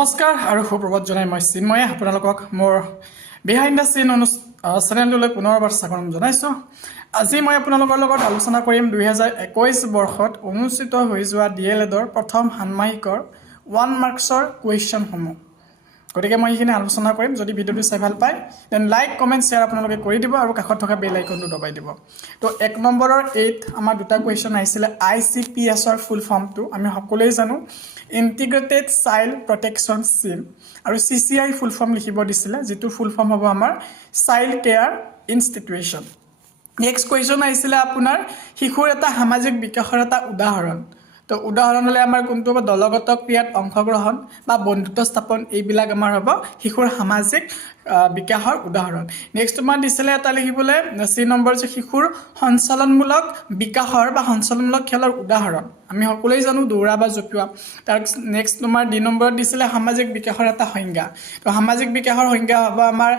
নমস্কাৰ আৰু সুপ্ৰভাত জনাই মই চিন্ময়ে আপোনালোকক মোৰ বিহাইণ্ড দ্য চিন চেনেলটোলৈ পুনৰবাৰ স্বাগতম জনাইছোঁ। আজি মই আপোনালোকৰ লগত আলোচনা কৰিম 2021 বৰ্ষত অনুষ্ঠিত হৈ যোৱা DLEDৰ প্ৰথম ষান্মাসিকৰ 1 মাৰ্কছৰ কুৱেশ্যনসমূহ। গতিকে মই এইখিনি আলোচনা কৰিম। যদি ভিডিঅ'টো চাই ভাল পায় দেন লাইক কমেণ্ট শ্বেয়াৰ আপোনালোকে কৰি দিব আৰু কাষত থকা বেল আইকনটো দবাই দিব। তো 1 নম্বৰৰ 8 আমাৰ দুটা কুৱেশ্যন আহিছিলে। ICPSৰ ফুল ফৰ্মটো আমি সকলোৱে জানো, ইণ্টিগ্ৰেটেড চাইল্ড প্ৰটেকশ্যন স্কিম, আৰু CCI ফুল ফৰ্ম লিখিব দিছিলে, যিটো ফুল ফৰ্ম হ'ব আমাৰ child care institution. Next question আহিছিলে আপোনাৰ শিশুৰ এটা সামাজিক বিকাশৰ এটা উদাহৰণ। তো উদাহৰণ হ'লে আমাৰ কোনটো হ'ব, দলগত ক্ৰিয়াত অংশগ্ৰহণ বা বন্ধুত্ব স্থাপন, এইবিলাক আমাৰ হ'ব শিশুৰ সামাজিক বিকাশৰ উদাহৰণ। নেক্সট তোমাৰ দিছিলে এটা লিখিবলৈ C নম্বৰ, যে শিশুৰ সঞ্চালনমূলক বিকাশৰ বা সঞ্চালনমূলক খেলৰ উদাহৰণ। আমি সকলোৱে জানো দৌৰা বা জঁপিওৱা। তাৰ নেক্সট তোমাৰ D নম্বৰত দিছিলে সামাজিক বিকাশৰ এটা সংজ্ঞা। তো সামাজিক বিকাশৰ সংজ্ঞা হ'ব আমাৰ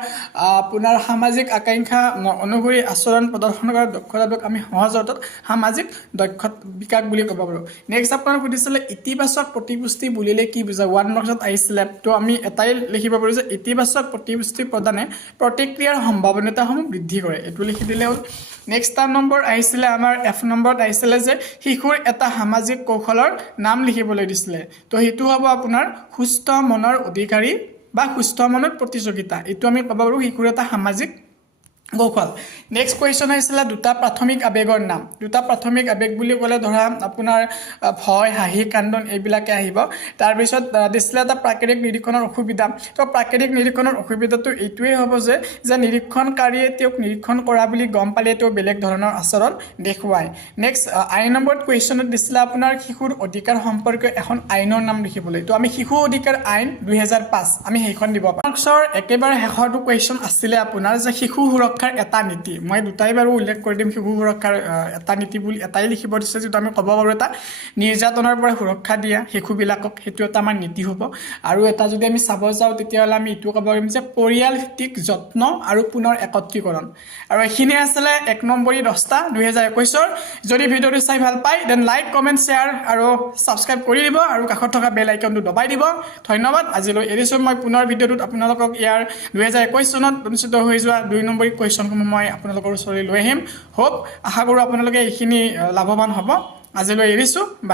আপোনাৰ সামাজিক আকাংক্ষা অনুসৰি আচৰণ প্ৰদৰ্শন কৰা দক্ষতাটোক আমি সহজ অৰ্থত সামাজিক দক্ষতা বিকাশ বুলি ক'ব পাৰোঁ। নেক্সট আপোনাৰ সুধিছিলে ইতিবাচক প্ৰতিপুষ্টি বুলিলে কি বুজা, 1 মাৰ্কছত আহিছিলে। তো আমি এটাই লিখিব পাৰোঁ যে ইতিবাচক প্ৰতিপুষ্টি প্ৰদানে প্ৰতিক্ৰিয়াৰ সম্ভাৱনীয়তাসমূহ বৃদ্ধি কৰে, এইটো লিখি দিলে হ'ল। নেক্সট 4 নম্বৰ আহিছিলে আমাৰ F নম্বৰত আহিছিলে যে শিশুৰ এটা সামাজিক কৌশলৰ নাম লিখিবলৈ দিছিলে। তো সেইটো হ'ব আপোনাৰ সুস্থ মনৰ অধিকাৰী বা সুস্থ মনৰ প্ৰতিযোগিতা, এইটো আমি ক'ব পাৰোঁ শিশুৰ এটা সামাজিক কৌশল। নেক্সট কুৱেশ্যন আহিছিলে দুটা প্ৰাথমিক আৱেগৰ নাম। দুটা প্ৰাথমিক আৱেগ বুলি ক'লে ধৰা আপোনাৰ ভয়, হাঁহি, কান্দন এইবিলাকে আহিব। তাৰপিছত দিছিলে এটা প্ৰাকৃতিক নিৰীক্ষণৰ অসুবিধা। তো প্ৰাকৃতিক নিৰীক্ষণৰ অসুবিধাটো এইটোৱেই হ'ব যে নিৰীক্ষণকাৰীয়ে তেওঁক নিৰীক্ষণ কৰা বুলি গম পালে তেওঁ বেলেগ ধৰণৰ আচৰণ দেখুৱায়। নেক্সট I নম্বৰত কুৱেশ্যনত দিছিলে আপোনাৰ শিশুৰ অধিকাৰ সম্পৰ্কীয় এখন আইনৰ নাম লিখিবলৈ। তো আমি শিশু অধিকাৰ আইন 2005 আমি সেইখন দিব পাৰোঁ। মাৰ্কছৰ একেবাৰে শেষৰটো কুৱেশ্যন আছিলে আপোনাৰ যে শিশু সুৰক্ষাৰ এটা নীতি। মই দুটাই বাৰু উল্লেখ কৰি দিম। শিশু সুৰক্ষাৰ এটা নীতি বুলি এটাই লিখিব দিছে, যিটো আমি ক'ব পাৰোঁ এটা নিৰ্যাতনৰ পৰা সুৰক্ষা দিয়া শিশুবিলাকক, সেইটো এটা আমাৰ নীতি হ'ব। আৰু এটা যদি আমি চাব যাওঁ তেতিয়াহ'লে আমি এইটো ক'ব পাৰিম যে পৰিয়াল ভিত্তিক যত্ন আৰু পুনৰ একত্ৰীকৰণ। আৰু এইখিনি আছিলে 1 নম্বৰী 10টা 2021-ৰ। যদি ভিডিঅ'টো চাই ভাল পায় দেন লাইক কমেণ্ট শ্বেয়াৰ আৰু ছাবস্ক্ৰাইব কৰি দিব আৰু কাষত থকা বেল আইকনটো দবাই দিব। ধন্যবাদ, আজিলৈ এৰিছোঁ। মই পুনৰ ভিডিঅ'টোত আপোনালোকক ইয়াৰ 2021 চনত অনুষ্ঠিত হৈ যোৱা 2 নম্বৰী কুৱেশ্যনসমূহ মই আপোনালোকৰ ওচৰলৈ লৈ আহিম। আশা কৰোঁ আপোনালোকে এইখিনি লাভৱান হ'ব। আজিলৈ এৰিছোঁ, বাই।